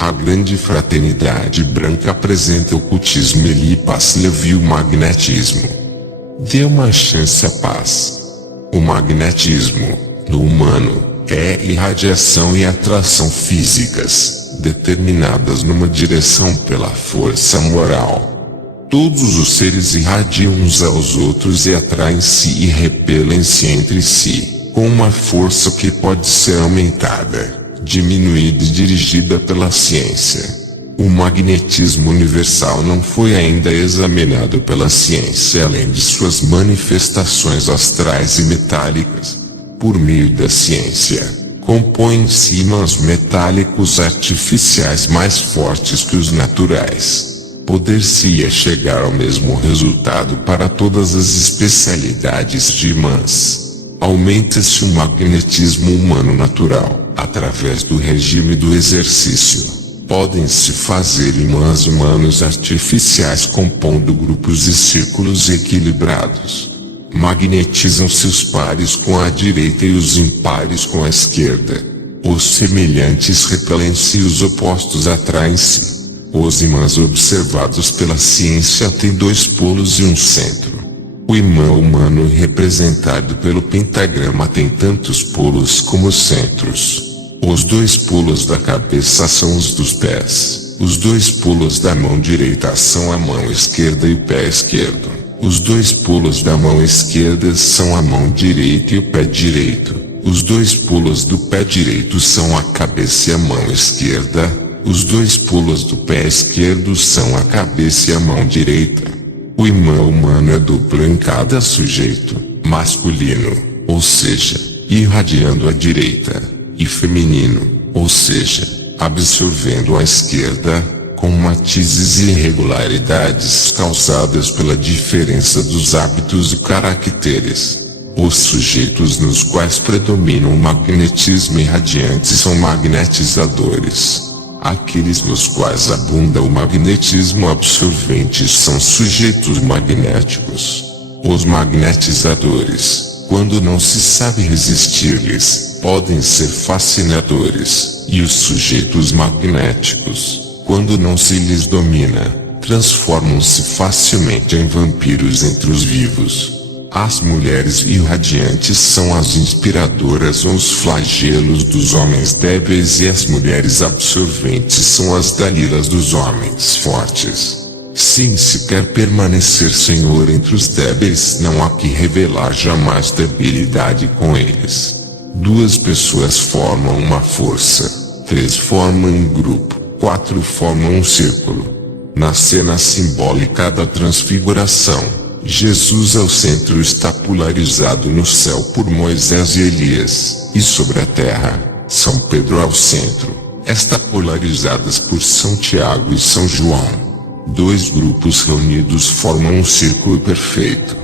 A grande fraternidade branca apresenta o ocultismo e Paslevy o magnetismo. Dê uma chance à paz. O magnetismo, no humano, é irradiação e atração físicas, determinadas numa direção pela força moral. Todos os seres irradiam uns aos outros e atraem-se e repelem-se entre si, com uma força que pode ser aumentada, diminuída e dirigida pela ciência. O magnetismo universal não foi ainda examinado pela ciência além de suas manifestações astrais e metálicas. Por meio da ciência, compõem-se ímãs metálicos artificiais mais fortes que os naturais. Poder-se-ia chegar ao mesmo resultado para todas as especialidades de imãs. Aumenta-se o magnetismo humano natural, através do regime do exercício. Podem-se fazer imãs humanos artificiais compondo grupos e círculos equilibrados. Magnetizam-se os pares com a direita e os impares com a esquerda. Os semelhantes repelem-se e os opostos atraem-se. Os imãs observados pela ciência têm 2 polos e um centro. O imã humano representado pelo pentagrama tem tantos polos como centros. Os 2 polos da cabeça são os dos pés. Os 2 polos da mão direita são a mão esquerda e o pé esquerdo. Os 2 polos da mão esquerda são a mão direita e o pé direito. Os 2 polos do pé direito são a cabeça e a mão esquerda. Os 2 polos do pé esquerdo são a cabeça e a mão direita. O imã humano é duplo em cada sujeito, masculino, ou seja, irradiando a direita, e feminino, ou seja, absorvendo a esquerda, com matizes e irregularidades causadas pela diferença dos hábitos e caracteres. Os sujeitos nos quais predomina o magnetismo irradiante são magnetizadores. Aqueles nos quais abunda o magnetismo absorvente são sujeitos magnéticos. Os magnetizadores, quando não se sabe resistir-lhes, podem ser fascinadores, e os sujeitos magnéticos, quando não se lhes domina, transformam-se facilmente em vampiros entre os vivos. As mulheres irradiantes são as inspiradoras ou os flagelos dos homens débeis e as mulheres absorventes são as dalilas dos homens fortes. Sim, se quer permanecer senhor entre os débeis, não há que revelar jamais debilidade com eles. 2 pessoas formam uma força, 3 formam um grupo, 4 formam um círculo. Na cena simbólica da transfiguração, Jesus ao centro está polarizado no céu por Moisés e Elias, e sobre a terra, São Pedro ao centro, está polarizadas por São Tiago e São João. 2 grupos reunidos formam um círculo perfeito.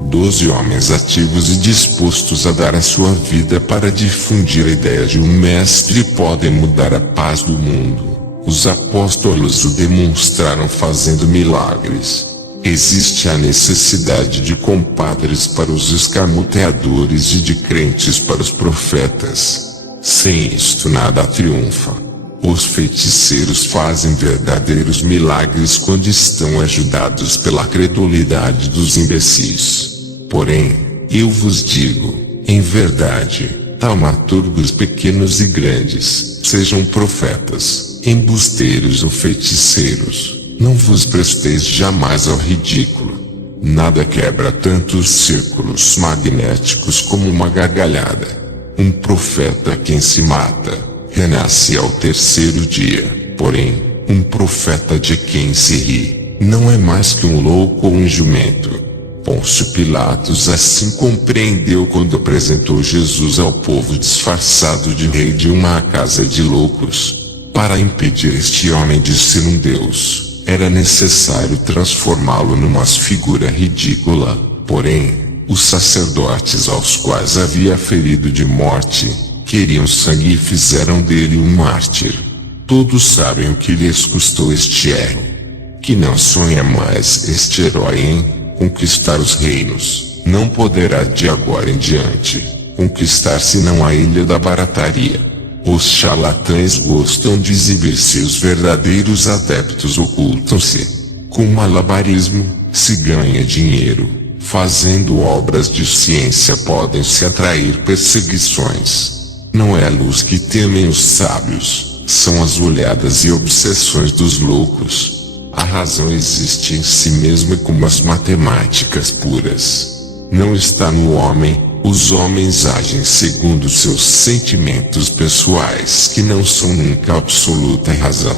12 homens ativos e dispostos a dar a sua vida para difundir a ideia de um mestre podem mudar a paz do mundo. Os apóstolos o demonstraram fazendo milagres. Existe a necessidade de compadres para os escamoteadores e de crentes para os profetas. Sem isto nada triunfa. Os feiticeiros fazem verdadeiros milagres quando estão ajudados pela credulidade dos imbecis. Porém, eu vos digo, em verdade, taumaturgos pequenos e grandes, sejam profetas, embusteiros ou feiticeiros, não vos presteis jamais ao ridículo. Nada quebra tantos círculos magnéticos como uma gargalhada. Um profeta quem se mata, renasce ao 3º dia. Porém, um profeta de quem se ri, não é mais que um louco ou um jumento. Pôncio Pilatos assim compreendeu quando apresentou Jesus ao povo disfarçado de rei de uma casa de loucos. Para impedir este homem de ser um Deus, era necessário transformá-lo numa figura ridícula. Porém, os sacerdotes aos quais havia ferido de morte, queriam sangue e fizeram dele um mártir. Todos sabem o que lhes custou este erro. Que não sonha mais este herói em conquistar os reinos, não poderá de agora em diante conquistar senão a ilha da barataria. Os charlatães gostam de exibir-se, os verdadeiros adeptos ocultam-se. Com malabarismo, se ganha dinheiro. Fazendo obras de ciência podem-se atrair perseguições. Não é a luz que temem os sábios, são as olhadas e obsessões dos loucos. A razão existe em si mesma como as matemáticas puras. Não está no homem, os homens agem segundo seus sentimentos pessoais que não são nunca a absoluta razão.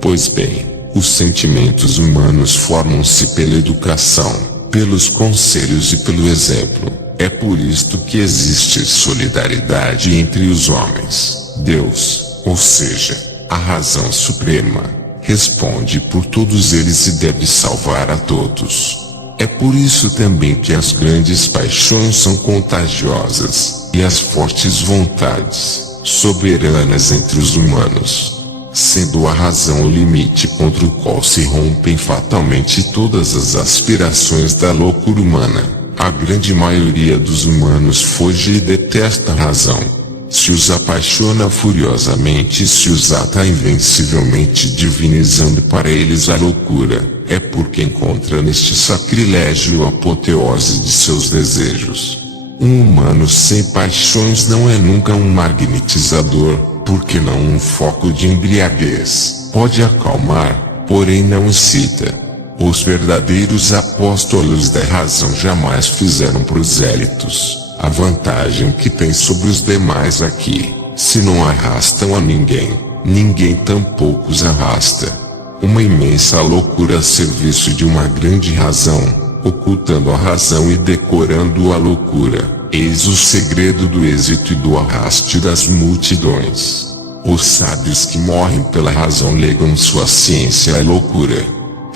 Pois bem, os sentimentos humanos formam-se pela educação, pelos conselhos e pelo exemplo. É por isto que existe solidariedade entre os homens. Deus, ou seja, a razão suprema, responde por todos eles e deve salvar a todos. É por isso também que as grandes paixões são contagiosas, e as fortes vontades, soberanas entre os humanos. Sendo a razão o limite contra o qual se rompem fatalmente todas as aspirações da loucura humana, a grande maioria dos humanos foge e detesta a razão. Se os apaixona furiosamente e se os ata invencivelmente, divinizando para eles a loucura, é porque encontra neste sacrilégio a apoteose de seus desejos. Um humano sem paixões não é nunca um magnetizador, porque não um foco de embriaguez. Pode acalmar, porém não excita. Os verdadeiros apóstolos da razão jamais fizeram prosélitos. A vantagem que tem sobre os demais aqui, se não arrastam a ninguém, ninguém tampouco os arrasta. Uma imensa loucura a serviço de uma grande razão, ocultando a razão e decorando a loucura. Eis o segredo do êxito e do arraste das multidões. Os sábios que morrem pela razão legam sua ciência à loucura.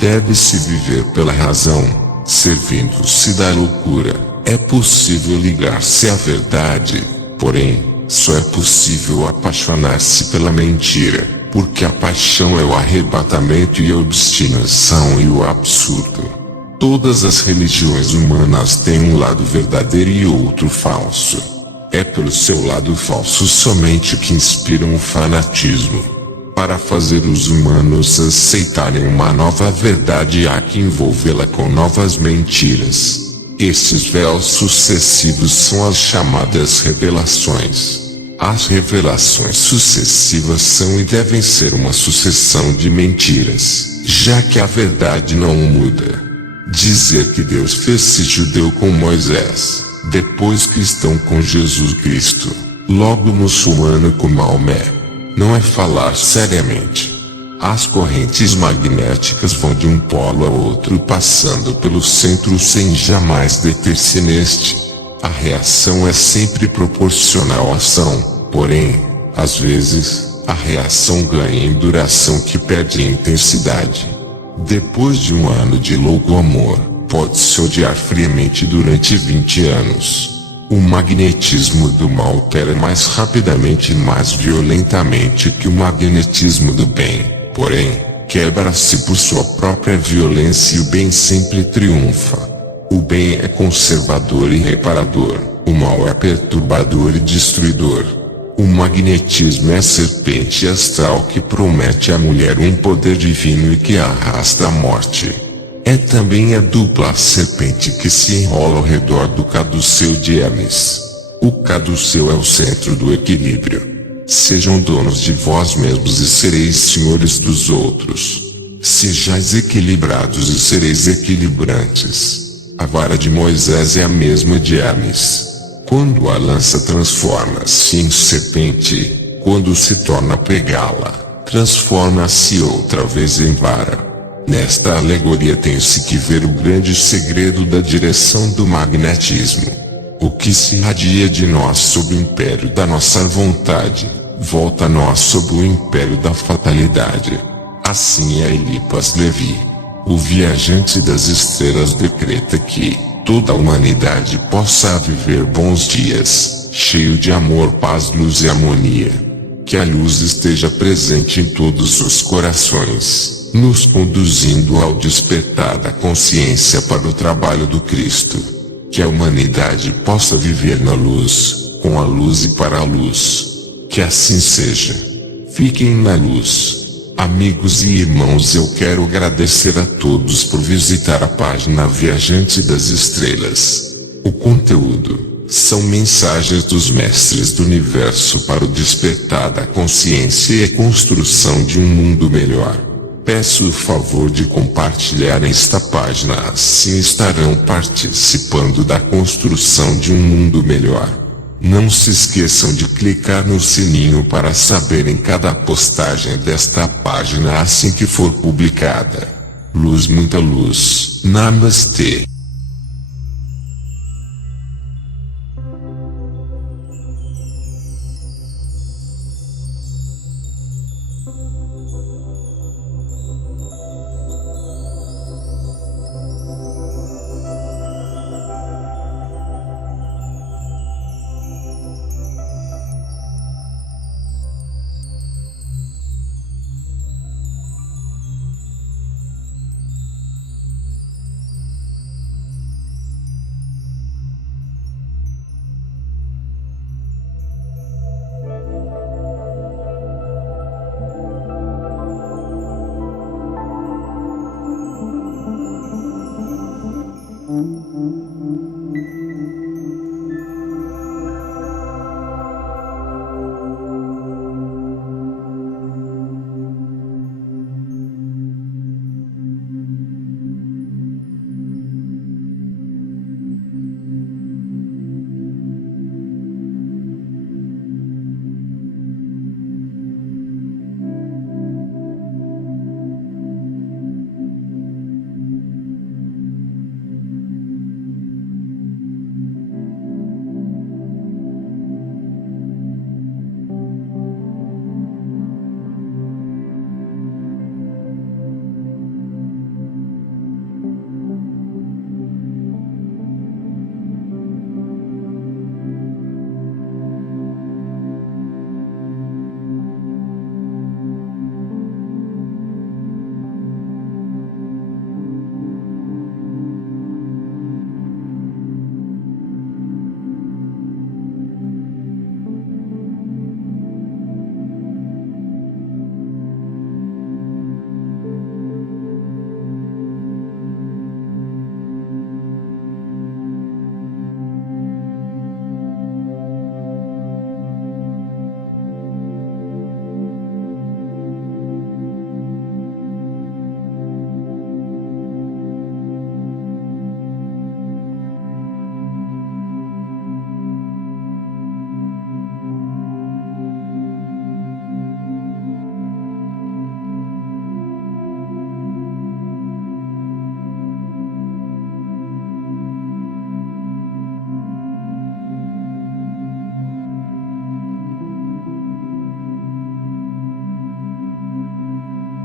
Deve-se viver pela razão, servindo-se da loucura. É possível ligar-se à verdade, porém, só é possível apaixonar-se pela mentira, porque a paixão é o arrebatamento e a obstinação e o absurdo. Todas as religiões humanas têm um lado verdadeiro e outro falso. É pelo seu lado falso somente que inspiram o fanatismo. Para fazer os humanos aceitarem uma nova verdade há que envolvê-la com novas mentiras. Esses véus sucessivos são as chamadas revelações. As revelações sucessivas são e devem ser uma sucessão de mentiras, já que a verdade não muda. Dizer que Deus fez-se judeu com Moisés, depois cristão com Jesus Cristo, logo muçulmano com Maomé, não é falar seriamente. As correntes magnéticas vão de um polo a outro passando pelo centro sem jamais deter-se neste. A reação é sempre proporcional à ação, porém, às vezes, a reação ganha em duração que perde em intensidade. Depois de um ano de louco amor, pode-se odiar friamente durante 20 anos. O magnetismo do mal opera mais rapidamente e mais violentamente que o magnetismo do bem. Porém, quebra-se por sua própria violência e o bem sempre triunfa. O bem é conservador e reparador, o mal é perturbador e destruidor. O magnetismo é a serpente astral que promete à mulher um poder divino e que a arrasta à morte. É também a dupla serpente que se enrola ao redor do caduceu de Hermes. O caduceu é o centro do equilíbrio. Sejam donos de vós mesmos e sereis senhores dos outros. Sejais equilibrados e sereis equilibrantes. A vara de Moisés é a mesma de Hermes. Quando a lança transforma-se em serpente, quando se torna a pegá-la, transforma-se outra vez em vara. Nesta alegoria tem-se que ver o grande segredo da direção do magnetismo. O que se irradia de nós sob o império da nossa vontade, volta a nós sob o império da fatalidade. Assim é Elipas Levi. O viajante das estrelas decreta que toda a humanidade possa viver bons dias, cheio de amor, paz, luz e harmonia. Que a luz esteja presente em todos os corações, nos conduzindo ao despertar da consciência para o trabalho do Cristo. Que a humanidade possa viver na luz, com a luz e para a luz. Que assim seja. Fiquem na luz. Amigos e irmãos, eu quero agradecer a todos por visitar a página Viajante das Estrelas. O conteúdo são mensagens dos mestres do universo para o despertar da consciência e a construção de um mundo melhor. Peço o favor de compartilhar esta página, assim estarão participando da construção de um mundo melhor. Não se esqueçam de clicar no sininho para saberem cada postagem desta página assim que for publicada. Luz, muita luz. Namastê.